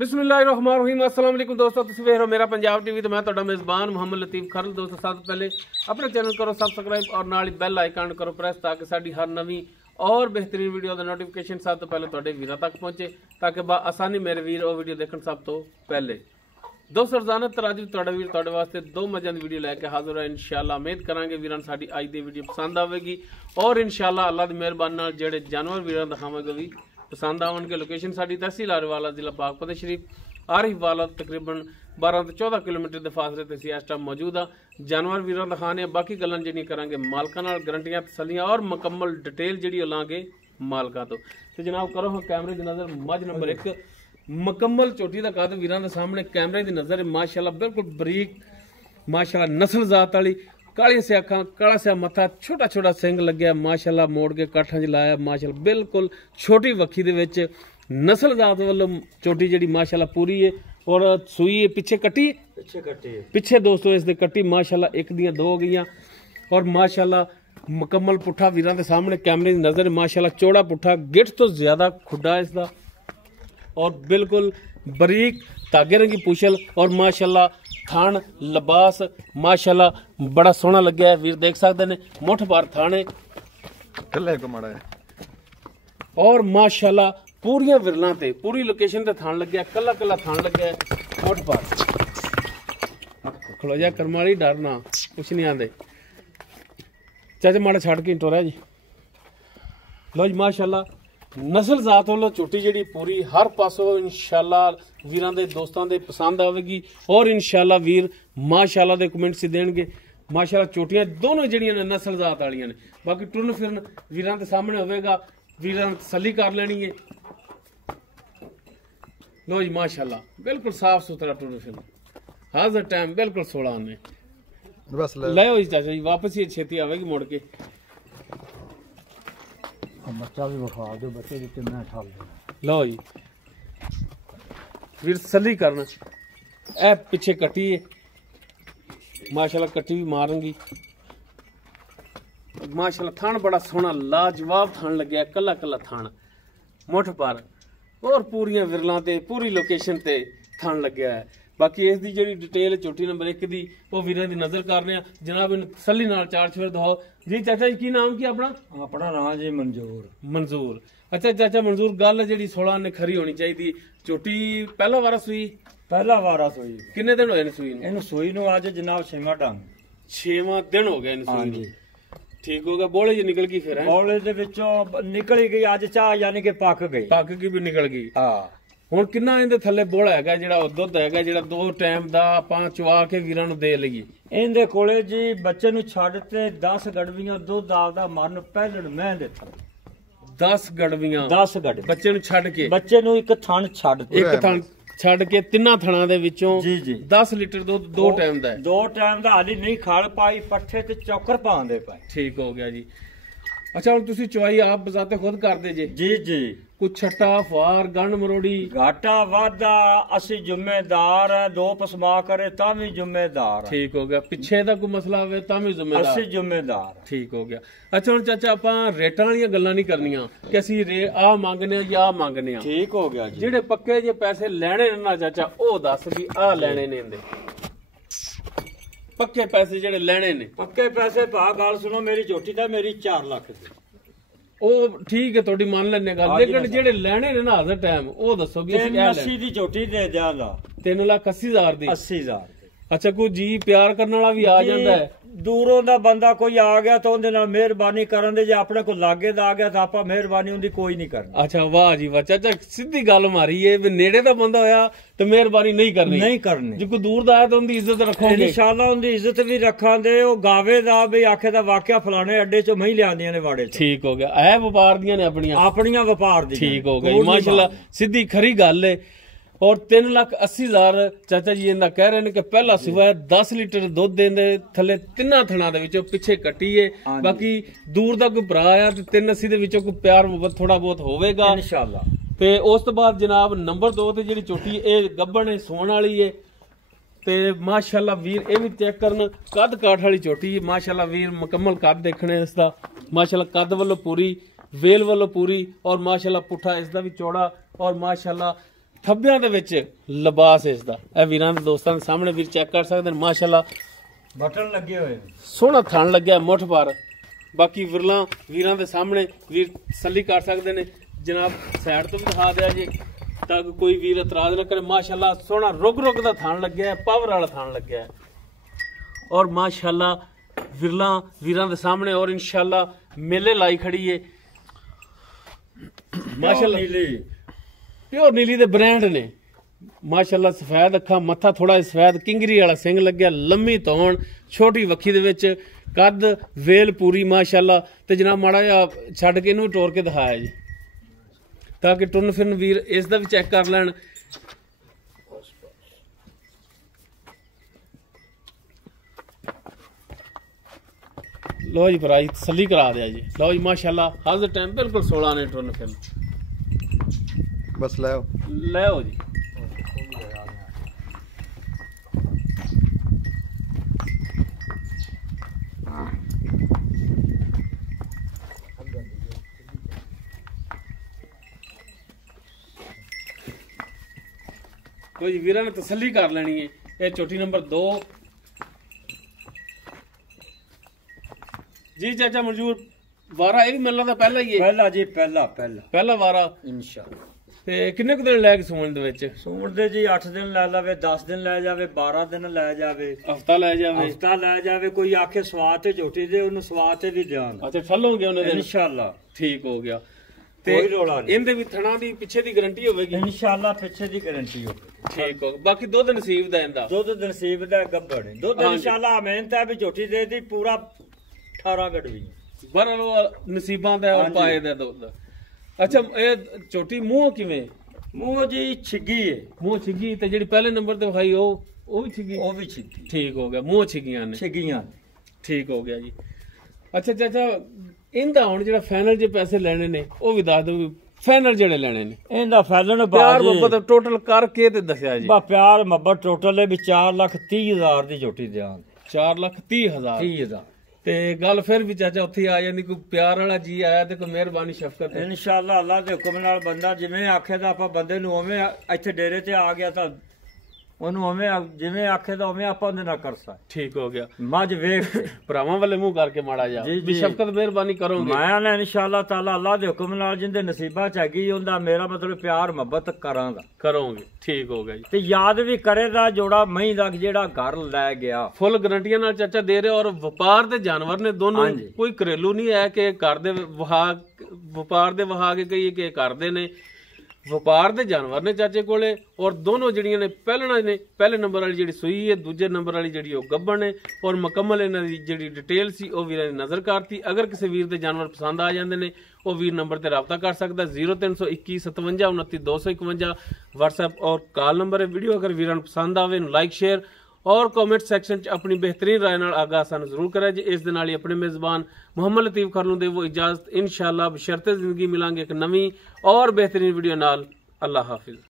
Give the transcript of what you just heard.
बिस्मिल्लाहिर्रहमानिर्रहीम अस्सलाम वालेकुम दोस्तों, तुसीं वेख रहे हो मेरा पंजाब टीवी। तो मैं तुहाडा मेज़बान मोहम्मद लतीफ खरल। दोस्तों सब तो पहले अपने चैनल करो सबसक्राइब और नाल ही बैल आइकन करो प्रेस ताकि साडी हर नवी और बेहतरीन वीडियो का नोटिफिकेशन सब तो पहले तुहाडे वीरां तक पहुंचे, ताकि आसानी मेरे वीर वो वीडियो देखण सब तो पहले। दोस्तों रोजाना तराजी तुहाडा वीर तुहाडे वास्ते दो मज़े की वीडियो लैके हाजिर है। इंशाअल्लाह उम्मीद करांगे वीरां साडी अज दी वीडियो पसंद आवेगी और इंशाअल्लाह अल्लाह दी मेहरबानी नाल जेहड़े जानवर वीरां दिखावांगे भी पसंद आवेंगे। लोकेशन साडी तहसील आरीवाला जिला पाकपत शरीफ आरीवाला तकरीबन 12 तो 14 किलोमीटर के फासले ते इस टाइम मौजूद हाँ। जानवर वीरों दिखाने बाकी गल्लां जिहड़ियां करांगे मालकां नाल, गारंटियां तसल्लियां और मुकम्मल डिटेल जिहड़ी लांगे मालकां तो जनाब करो हाँ कैमरे की नज़र। मझ नंबर 1 मुकम्मल चोटी का कद वीरां दे सामने कैमरे की नज़र माशाअल्लाह बिल्कुल बरीक माशाअल्लाह नस्ल जात वाली, काली से अखां काला से मत्था, छोटा छोटा सिंग लग्या माशाअल्लाह, मोड़ के काठां च लाया माशाअल्लाह, बिल्कुल छोटी वक्खी दे विच नस्ल जात वालों चोटी जी माशाअल्लाह पूरी है और सूई है पिछे कट्टी पिछे दोस्तों इस दे कट्टी माशाअल्लाह एक दियां दो हो गई और माशाअल्लाह मुकम्मल पुट्ठा वीरां दे सामने कैमरे की नज़र माशाअल्लाह चौड़ा पुट्ठा, गिठ तो ज्यादा खुड्डा इसका और बिल्कुल बरीक धागे रंगी पूछल और माशाअल्लाह थान लिबास माशाअल्लाह बड़ा सोहना लग्या है। वीर देख सकते हैं मुठ बार थाने और माशाअल्लाह पूरिया विरलों ते पूरी लोकेशन ते थान लग्या, कला कला थान लग्या मुठ बार खलो जा करमाली डरना कुछ नहीं आंदे चाचा माड़ा छड़ के टोरा जी। लो जी माशाअल्लाह नस्ल जात वालों झोटी जी पूरी हर पासों इंशाअल्लाह वीरां दे दोस्तां दे पसंद आवेगी और इंशाअल्लाह वीर माशाअल्लाह दे कमेंट से देणगे। माशाअल्लाह चोटियां दोनों जड़ियां ने नस्ल जात वालियां ने, बाकी टुरन फिरन वीरां दे सामने होवेगा, वीरां तसल्ली कर लेनी है। लो जी माशाअल्लाह बिल्कुल साफ सुथरा टुरन फिरन हाजिर टाइम बिल्कुल 16 आने बस ले जी चाचा जी वापस ही छेती आवेगी मुड़ के। बच्चा भी बखा दो, बच्चे भी कितना ठाल दो। लो जी फिर तसल्ली करना ए पिछे कट्टी है माशाल्लाह, कट्टी भी मारेंगी माशाल्लाह। थान बड़ा सोहना लाजवाब थान लग्या, कला कला थान मुठ पर और पूरियां विरलां ते पूरी लोकेशन ते थान लग्या है। बाकी इस दी जिहड़ी डिटेल चोटी नंबर 1 दी वो वीरां दी नज़र कर रहे हैं जनाब। इन तसल्ली नाल चार छेर दो जी। चाचा जी की नाम की अपना? अपना नाम जी मंजूर। अच्छा चाचा मंजूर, गल जिहड़ी 16 ने खरी होनी चाहिए। चोटी पहला वारा सूई? पहला वारा सूई। किन्ने दिन होए ने सूई नूं? इहनूं सूई नूं अज जनाब 6वां ढंग 6वां दिन हो गया इहनूं सूई नूं। ठीक हो गया, बोले जी निकल गई फिर? बोले दे विचों निकल ही गई अज चाह, यानी कि पक गई भी निकल गई। हां ਹੁਣ ਕਿੰਨਾ ਇਹਦੇ ਥੱਲੇ ਬੋਲਾ ਹੈਗਾ ਜਿਹੜਾ ਦੁੱਧ ਹੈਗਾ ਜਿਹੜਾ 2 ਟਾਈਮ ਦਾ ਆਪਾਂ ਚਵਾ ਕੇ ਵੀਰਾਂ ਨੂੰ ਦੇ ਲਈਏ? ਇਹਦੇ ਕੋਲੇ ਜੀ ਬੱਚੇ ਨੂੰ ਛੱਡ ਤੇ 10 ਗੜਵੀਆਂ ਦੁੱਧ ਆਪਦਾ ਮਰਨ ਪਹਿਲਣ ਮੈਂ ਦੇ ਥੱਲੇ 10 ਗੜਵੀਆਂ 10 ਗੜ ਬੱਚੇ ਨੂੰ ਛੱਡ ਕੇ, ਬੱਚੇ ਨੂੰ ਇੱਕ ਥਣ ਛੱਡ ਤੇ ਇੱਕ ਥਣ ਛੱਡ ਕੇ ਤਿੰਨਾਂ ਥਣਾਂ ਦੇ ਵਿੱਚੋਂ ਜੀ ਜੀ 10 ਲੀਟਰ ਦੁੱਧ 2 ਟਾਈਮ ਦਾ ਹੈ। 2 ਟਾਈਮ ਦਾ ਹਾਲੀ ਨਹੀਂ ਖਾਲ ਪਾਈ, ਪੱਠੇ ਤੇ ਚੌਕਰ ਪਾਉਂਦੇ ਪਏ। ਠੀਕ ਹੋ ਗਿਆ ਜੀ। ਅੱਛਾ ਹੁਣ ਤੁਸੀਂ ਚਵਾਈ ਆਪ ਬਜ਼ਾਤੇ ਖੁਦ ਕਰਦੇ ਜੇ? ਜੀ ਜੀ। ਕੁਛ ਛੱਟਾ ਫਾਰ ਗੰਢ ਮਰੋੜੀ घाटा वादा असि जिम्मेदार है, 2 पसमा करे ता भी जिम्मेदार। ठीक हो गया। पिछे दा कोई मसला होवे ता भी जिम्मेदार? असि जिम्मेदार। ठीक हो गया। अच्छा हुण चाचा आपां रेटां वालीआं गल्लां नहीं करनियां कि असि आ मंगने या आ मंगने आ। ठीक हो गया जी। जेड़े पक्के जे पैसे लेने ने ना चाचा ओ दस भी आ लेने ने इंदे पक्के पैसे जेड़े लेने ने? पक्के पैसे भा गल सुनो मेरी झोटी दा मेरी 4 लाख दी। ਉਹ ਠੀਕ ਹੈ ਤੁਹਾਡੀ ਮੰਨ ਲੈਣੇ ਗੱਲ, ਲੇਕਿਨ ਜਿਹੜੇ ਲੈਣੇ ਨੇ ਨਾ ਹਾਜ਼ਰ ਟਾਈਮ ਉਹ ਦੱਸੋ ਵੀ ਅਸੀਂ ਕਿਆ ਲੈਣੇ? 80 ਦੀ ਝੋਟੀ ਦੇ ਦਿਆਂਗਾ। 3,80,000 ਦੀ? 80,000। ਅੱਛਾ ਕੋਈ ਜੀ ਪਿਆਰ ਕਰਨ ਵਾਲਾ ਵੀ ਆ ਜਾਂਦਾ ਹੈ? ਦੂਰੋਂ ਦਾ ਬੰਦਾ ਕੋਈ ਆ ਗਿਆ ਤਾਂ ਉਹਦੇ ਨਾਲ ਮਿਹਰਬਾਨੀ ਕਰਨ ਦੇ, ਜੇ ਆਪਣੇ ਕੋਲ ਲਾਗੇ ਦਾ ਆ ਗਿਆ ਤਾਂ ਆਪਾਂ ਮਿਹਰਬਾਨੀ ਉਹਦੀ ਕੋਈ ਨਹੀਂ ਕਰਨੀ। ਅੱਛਾ ਵਾਹ ਜੀ ਵਾਹ ਚਾਚਾ, ਸਿੱਧੀ ਗੱਲ ਮਾਰੀ ਏ ਵੀ ਨੇੜੇ ਦਾ ਬੰਦਾ ਹੋਇਆ ਤੇ ਮਿਹਰਬਾਨੀ ਨਹੀਂ ਕਰਨੀ ਜੇ ਕੋਈ ਦੂਰ ਦਾ ਆਇਆ ਤਾਂ ਉਹਦੀ ਇੱਜ਼ਤ ਰੱਖੋਗੇ? ਇਨਸ਼ਾਅੱਲਾ ਉਹਦੀ ਇੱਜ਼ਤ ਵੀ ਰੱਖਾਂਗੇ। ਉਹ ਗਾਵੇ ਦਾ ਵੀ ਆਖੇ ਦਾ ਵਾਕਿਆ ਫਲਾਣੇ ਅੱਡੇ ਚੋਂ ਮਹੀਂ ਲਿਆਂਦੀਆਂ ਨੇ ਵਾੜੇ ਚ। ਠੀਕ ਹੋ ਗਿਆ। ਇਹ ਵਪਾਰ ਦੀਆਂ ਨੇ ਆਪਣੀਆਂ ਵਪਾਰ ਦੀਆਂ। ਠੀਕ ਹੋ ਗਿਆ ਮਾਸ਼ਾਅੱਲਾ, ਸਿੱਧੀ ਖਰੀ ਗੱਲ ਏ। और 3,80,000 ਚਾਚਾ ਜੀ ਇਹਦਾ ਕਹਿ ਰਹੇ ਨੇ ਕਿ ਪਹਿਲਾ ਸਿਵਾ 10 ਲੀਟਰ ਦੁੱਧ ਦੇਂਦੇ ਥੱਲੇ ਤਿੰਨਾਂ ਥਣਾਂ ਦੇ ਵਿੱਚੋਂ ਪਿੱਛੇ ਕੱਟੀ ਏ। ਬਾਕੀ ਦੂਰ ਦਾ ਕੋਈ ਭਰਾ ਆ ਤੇ 380 ਦੇ ਵਿੱਚੋਂ ਕੋਈ ਪਿਆਰ ਮੁਹੱਬਤ ਥੋੜਾ ਬਹੁਤ ਹੋਵੇਗਾ ਇਨਸ਼ਾਅੱਲਾ। ਤੇ ਉਸ ਤੋਂ ਬਾਅਦ ਜਨਾਬ ਨੰਬਰ 2 ਤੇ ਜਿਹੜੀ ਚੋਟੀ ਇਹ ਗੱਬਣ ਹੈ ਸੋਣ ਵਾਲੀ ਏ ਤੇ ਮਾਸ਼ਾਅੱਲਾ ਵੀਰ ਇਹ ਵੀ ਚੈੱਕ ਕਰਨ ਕੱਦ ਕਾਠ ਵਾਲੀ ਚੋਟੀ ਮਾਸ਼ਾਅੱਲਾ ਵੀਰ ਮੁਕੰਮਲ ਕੱਦ ਦੇਖਣੇ ਇਸ ਦਾ ਮਾਸ਼ਾਅੱਲਾ ਕੱਦ ਵੱਲੋਂ ਪੂਰੀ वेल वालों पूरी और माशाल्लाह पुठा इसका भी चौड़ा और माशाल्लाह ਥੱਬਿਆਂ ਦੇ ਵਿੱਚ ਲਿਬਾਸ ਇਸ ਦਾ ਇਹ ਵੀਰਾਂ ਦੇ ਦੋਸਤਾਂ ਦੇ ਸਾਹਮਣੇ ਵੀਰ ਚੈੱਕ ਕਰ ਸਕਦੇ ਨੇ ਮਾਸ਼ਾਅੱਲਾ ਬਟਨ ਲੱਗੇ ਹੋਏ ਸੋਹਣਾ ਥਣ ਲੱਗਿਆ ਮੁੱਠ ਪਰ ਬਾਕੀ ਵਿਰਲਾ ਵੀਰਾਂ ਦੇ ਸਾਹਮਣੇ ਵੀਰ ਤਸੱਲੀ ਕਰ ਸਕਦੇ ਨੇ ਜਨਾਬ ਸਾਈਡ ਤੋਂ ਵੀ ਦਿਖਾ ਦਿਆ ਜੀ ਤਾਂ ਕਿ ਕੋਈ ਵੀਰ ਇਤਰਾਜ਼ ਨਾ ਕਰੇ ਮਾਸ਼ਾਅੱਲਾ ਸੋਹਣਾ ਰੁਗ ਦਾ ਥਣ ਲੱਗਿਆ ਪਾਵਰ ਵਾਲਾ ਥਣ ਲੱਗਿਆ ਔਰ ਮਾਸ਼ਾਅੱਲਾ ਵਿਰਲਾ ਵੀਰਾਂ ਦੇ ਸਾਹਮਣੇ ਔਰ ਇਨਸ਼ਾਅੱਲਾ ਮੇਲੇ ਲਾਈ ਖੜੀ ਏ ਮਾਸ਼ਾਅੱਲਾ ਪਿਓਰ ਨੀਲੀ ਦੇ ਬ੍ਰਾਂਡ ਨੇ ਮਾਸ਼ਾਅੱਲਾ ਸਫੈਦ ਅੱਖਾਂ ਮੱਥਾ ਥੋੜਾ ਸਫੈਦ ਕਿੰਗਰੀ ਵਾਲਾ ਸਿੰਘ ਲੱਗਿਆ ਲੰਮੀ ਧੌਣ ਛੋਟੀ ਵੱਖੀ ਦੇ ਵਿੱਚ ਕੱਦ ਵੇਲ ਪੂਰੀ ਮਾਸ਼ਾਅੱਲਾ ਤੇ ਜਨਾਬ ਮਾੜਾ ਜਿਹਾ ਛੱਡ ਕੇ ਇਹਨੂੰ ਟੋਰ ਕੇ ਦਿਖਾਇਆ ਜੀ ਤਾਂ ਕਿ ਟੁਰਨ ਫਿਰਨ ਵੀਰ ਇਸ ਦਾ ਵੀ ਚੈੱਕ ਕਰ ਲੈਣ ਲੋ ਜੀ ਭਰਾ ਜੀ ਤਸੱਲੀ ਕਰਾ ਦਿਆ ਜੀ ਲੋ ਜੀ ਮਾਸ਼ਾਅੱਲਾ ਹਾਜ਼ਰ ਟਾਈਮ ਬਿਲਕੁਲ 16 ਨੇ ਟੁਰਨ ਫਿਰਨ ਬਸ ਲੈ ਆਓ ਜੀ ਕੋਈ ਵੀਰਾਂ ਨੇ ਤਸੱਲੀ ਕਰ ਲੈਣੀ ਹੈ ਇਹ ਚੋਟੀ ਨੰਬਰ 2 ਜੀ ਚਾਚਾ ਮਨਜ਼ੂਰ ਵਾਰਾ ਇਹ ਵੀ ਮਿਲਣਾ ਤਾਂ ਪਹਿਲਾਂ ਹੀ ਹੈ ਪਹਿਲਾ ਜੀ ਪਹਿਲਾ ਵਾਰਾ ਇਨਸ਼ਾਅੱਲਾ ਤੇ ਕਿੰਨੇ ਕੁ ਦਿਨ ਲੈ ਕੇ ਸੂਣ ਦੇ ਵਿੱਚ ਸੂਣ ਦੇ ਜੀ 8 ਦਿਨ ਲੈ ਜਾਵੇ 10 ਦਿਨ ਲੈ ਜਾਵੇ 12 ਦਿਨ ਲੈ ਜਾਵੇ ਹਫਤਾ ਲੈ ਜਾਵੇ ਕੋਈ ਆਖੇ ਸਵਾਦ ਤੇ ਝੋਟੀ ਦੇ ਉਹਨੂੰ ਸਵਾਦ ਤੇ ਵੀ ਦਿਆਂਗੇ ਅੱਛਾ ਠੱਲੋਗੇ ਉਹਨੇ ਦਿਨ ਇਨਸ਼ਾਅੱਲਾ ਠੀਕ ਹੋ ਗਿਆ ਤੇ ਕੋਈ ਰੋਲਾ ਨਹੀਂ ਇਹਦੇ ਵੀ ਥਣਾ ਦੀ ਪਿੱਛੇ ਦੀ ਗਾਰੰਟੀ ਹੋਵੇਗੀ ਇਨਸ਼ਾਅੱਲਾ ਪਿੱਛੇ ਦੀ ਗਾਰੰਟੀ ਹੋਵੇਗੀ ਠੀਕ ਹੋ ਬਾਕੀ ਦੁੱਧ ਨਸੀਬ ਦਾ ਇਹਦਾ ਦੁੱਧ ਨਸੀਬ ਦਾ ਗੱਬੜ ਹੈ ਦੁੱਧ ਇਨਸ਼ਾਅੱਲਾ ਮਿਹਨਤ ਹੈ ਵੀ ਝੋਟੀ ਦੇ ਦੀ ਪੂਰਾ 18 ਗੜਵੀ ਬਰਲ ਨਸੀਬਾਂ ਦਾ ਔਰ ਪਾਏ ਦਾ ਦੁੱਧ ਅੱਛਾ ਇਹ ਝੋਟੀ ਮੂੰਹ ਕਿਵੇਂ ਮੂੰਹ ਜੀ ਛਿੱਗੀ ਹੈ ਮੂੰਹ ਛਿੱਗੀ ਤੇ ਜਿਹੜੀ ਪਹਿਲੇ ਨੰਬਰ ਤੇ ਵਿਖਾਈ ਉਹ ਵੀ ਛਿੱਗੀ ਉਹ ਵੀ ਛਿੱਗੀ ਠੀਕ ਹੋ ਗਿਆ ਮੂੰਹ ਛਿੱਗੀਆਂ ਨੇ ਛਿੱਗੀਆਂ ਠੀਕ ਹੋ ਗਿਆ ਜੀ ਅੱਛਾ ਚਾਚਾ ਇਹਦਾ ਹੁਣ ਜਿਹੜਾ ਫਾਈਨਲ ਜੇ ਪੈਸੇ ਲੈਣੇ ਨੇ ਉਹ ਵੀ ਦੱਸ ਦਿਓ ਫਾਈਨਲ ਜਿਹੜੇ ਲੈਣੇ ਨੇ ਇਹਦਾ ਫਾਈਨਲ ਪਿਆਰ ਮੁਹੱਬਤ ਟੋਟਲ ਕਰਕੇ ਤੇ ਦੱਸਿਆ ਜੀ ਪਿਆਰ ਮੁਹੱਬਤ ਟੋਟਲ ਵੀ 4,30,000 ਦੀ ਝੋਟੀ ਦਿਆਂਗੇ 4,30,000 ਤੇ ਗੱਲ ਫਿਰ ਵੀ ਚਾਚਾ ਉੱਥੇ ਆ ਜਾਂਦੀ ਕੋਈ ਪਿਆਰ ਵਾਲਾ ਜੀ ਆਇਆ ਤੇ ਕੋਈ ਮਿਹਰਬਾਨੀ ਸ਼ਫਕਤ ਇਨਸ਼ਾਅੱਲਾ ਅੱਲਾ ਦੇ ਹੁਕਮ ਨਾਲ ਬੰਦਾ ਜਿਵੇਂ ਆਖੇ ਦਾ ਆਪਾਂ ਬੰਦੇ ਨੂੰ ਉਵੇਂ ਇੱਥੇ ਡੇਰੇ ਤੇ ਆ ਗਿਆ ਤਾਂ ਉਹਨੂੰ ਉਵੇਂ ਜਿਵੇਂ ਆਖੇ ਦਾ ਉਵੇਂ ਆਪਾਂ ਉਹਦੇ ਨਾਲ ਕਰ ਸਕਦੇ ਠੀਕ ਹੋ ਗਿਆ ਮੱਝ ਵੇਖ ਭਰਾਵਾਂ ਵਾਲੇ ਮੂੰਹ ਕਰਕੇ ਮਾੜਾ ਜਾ ਵੀ ਸ਼ਫਕਤ ਮਿਹਰਬਾਨੀ ਕਰੋਗੇ ਮੈਂ ਨਾ ਇਨਸ਼ਾਅੱਲਾ ਤਾਲਾ ਅੱਲਾ ਦੇ ਹੁਕਮ ਨਾਲ ਜਿੰਦੇ ਨਸੀਬਾਂ ਚ ਹੈਗੀ ਉਹਦਾ ਮੇਰਾ ਮਤਲਬ ਪਿਆਰ ਮੁਹੱਬਤ ਕਰਾਂਗਾ ਕਰੋਗੇ ਠੀਕ ਹੋ ਗਿਆ ਜੀ ਤੇ ਯਾਦ ਵੀ ਕਰੇਗਾ ਜੋੜਾ ਮਹੀਂ ਦਾ ਜਿਹੜਾ ਘਰ ਲੈ ਗਿਆ ਫੁੱਲ ਗਰੰਟੀਆਂ ਨਾਲ ਚਾਚਾ ਦੇ ਰਹੇ ਔਰ ਵਪਾਰ ਦੇ ਜਾਨਵਰ ਨੇ ਦੋਨੋਂ ਕੋਈ ਘਰੇਲੂ ਨਹੀਂ ਹੈ ਕਿ ਘਰ ਦੇ ਵਪਾਰ ਦੇ ਵਹਾ ਕੇ ਕਹੀਏ ਕਿ ਕਰਦੇ ਨੇ ਵਪਾਰ ਦੇ ਜਾਨਵਰ ਨੇ ਚਾਚੇ ਕੋਲੇ ਔਰ ਦੋਨੋਂ ਜਿਹੜੀਆਂ ਨੇ ਪਹਿਲਣਾ ਨੇ ਪਹਿਲੇ ਨੰਬਰ ਵਾਲੀ ਜਿਹੜੀ ਸੂਈ ਹੈ ਦੂਜੇ ਨੰਬਰ ਵਾਲੀ ਜਿਹੜੀ ਉਹ ਗੱਭਣ ਨੇ ਔਰ ਮੁਕੰਮਲ ਇਹਨਾਂ ਦੀ ਜਿਹੜੀ ਡਿਟੇਲ ਸੀ ਉਹ ਵੀਰਾਂ ਨੇ ਨਜ਼ਰ ਕਰਤੀ ਅਗਰ ਕਿਸੇ ਵੀਰ ਦੇ ਜਾਨਵਰ ਪਸੰਦ ਆ ਜਾਂਦੇ ਨੇ ਉਹ ਵੀਰ ਨੰਬਰ ਤੇ ਰਾਬਤਾ ਕਰ ਸਕਦਾ 0321 57 29 251 WhatsApp ਔਰ ਕਾਲ ਨੰਬਰ ਹੈ ਵੀਡੀਓ ਅਗਰ ਵੀਰਾਂ ਨੂੰ ਪਸੰਦ ਆਵੇ ਨੂੰ ਲਾਈਕ ਸ਼ੇਅਰ और कमेंट सेक्शन च अपनी बेहतरीन राय नाल आगाह सानू जरूर करें जी इस दे नाल ही अपने मेज़बान मुहम्मद लतीफ खरलू दे वो इजाजत इंशाअल्लाह बशर्ते जिंदगी मिलांगे एक नवी और बेहतरीन वीडियो नाल अल्लाह हाफिज।